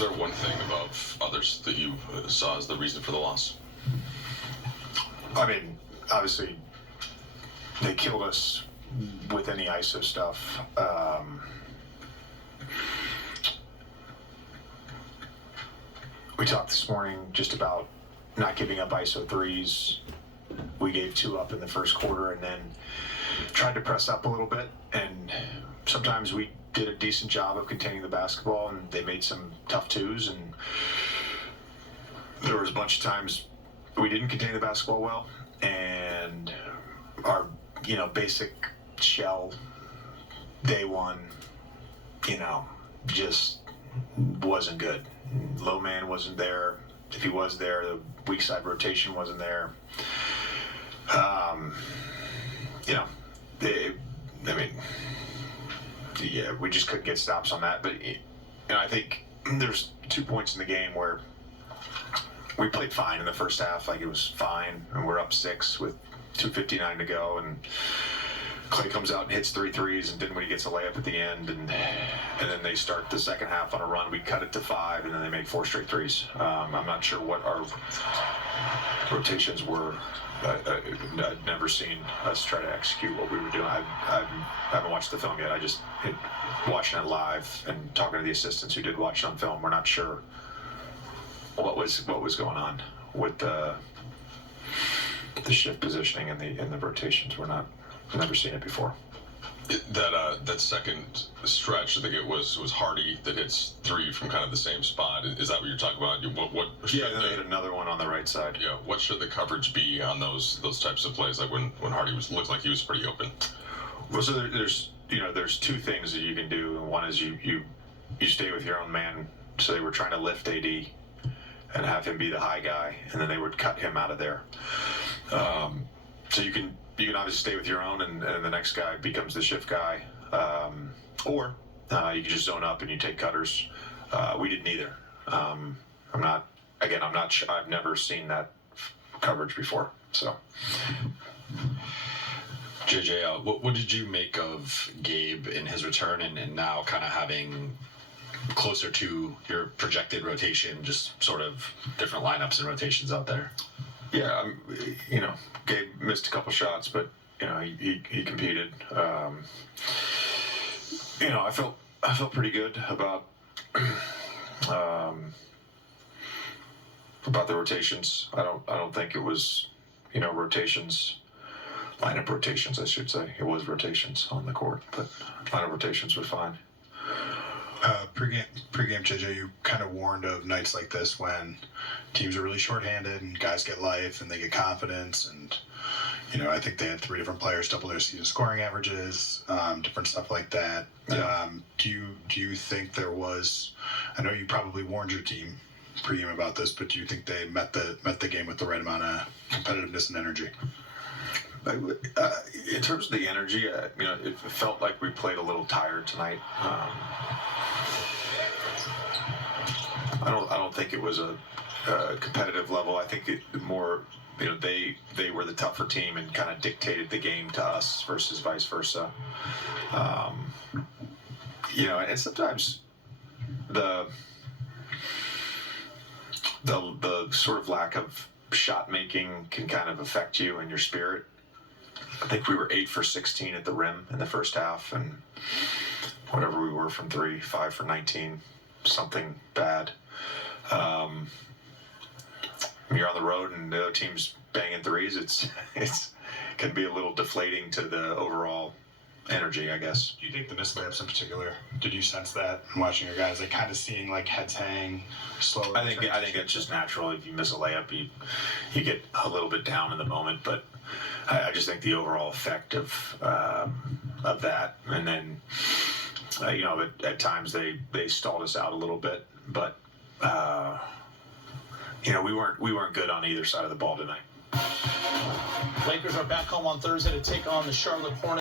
there one thing above others that you saw as the reason for the loss? I mean, obviously, they killed us with any ISO stuff. We talked this morning just about not giving up ISO threes. We gave 2 up in the first quarter and then tried to press up a little bit. And sometimes we did a decent job of containing the basketball, and they made some tough 2s. And there was a bunch of times we didn't contain the basketball well, and our basic shell day one just wasn't good. Low man wasn't there. If he was there, the weak side rotation wasn't there. We just couldn't get stops on that. But I think there's 2 points in the game where we played fine in the first half, like it was fine, and we're up 6 with 2:59 to go, and Clay comes out and hits 3 threes, and Dinwiddie gets a layup at the end, and then they start the second half on a run. We cut it to 5, and then they make 4 straight threes. I'm not sure what our rotations were. I'd never seen us try to execute what we were doing. I haven't watched the film yet. I just watching it live and talking to the assistants who did watch it on film. We're not sure what was going on with the shift positioning and the rotations. I've never seen it before. That second stretch, I think it was Hardy that hits 3 from kind of the same spot. Is that what you're talking about? Yeah, they hit another one on the right side. Yeah, what should the coverage be on those types of plays? Like when Hardy looked like he was pretty open. Well, so there's 2 things that you can do, and one is you stay with your own man. So they were trying to lift AD and have him be the high guy, and then they would cut him out of there. So you can obviously stay with your own, and the next guy becomes the shift guy, or you can just zone up and you take cutters. We did neither. I'm not sure. I've never seen that coverage before. So, JJ, what did you make of Gabe in his return, and now kind of having closer to your projected rotation, just sort of different lineups and rotations out there? Yeah, Gabe missed a couple shots, but he competed. I felt pretty good about the rotations. I don't think it was lineup rotations, I should say. It was rotations on the court, but lineup rotations were fine. Pre-game, JJ, you kind of warned of nights like this when teams are really shorthanded and guys get life and they get confidence, and I think they had 3 different players double their season scoring averages, different stuff like that. Yeah. Do you think there was? I know you probably warned your team pre-game about this, but do you think they met the game with the right amount of competitiveness and energy? In terms of the energy, it felt like we played a little tired tonight. I don't think it was a competitive level. I think it more, they were the tougher team and kind of dictated the game to us versus vice versa. And sometimes the sort of lack of shot making can kind of affect you and your spirit. I think we were 8 for 16 at the rim in the first half, and whatever we were from 3, 5 for 19, something bad. When you're on the road and the other team's banging threes, it can be a little deflating to the overall energy, I guess. Do you think the missed layups in particular? Did you sense that in watching your guys, like kind of seeing like heads hang, slower? I think it's just natural. If you miss a layup, you get a little bit down in the moment, but I just think the overall effect of that, and then at times they stalled us out a little bit, but we weren't good on either side of the ball tonight. Lakers are back home on Thursday to take on the Charlotte Hornets.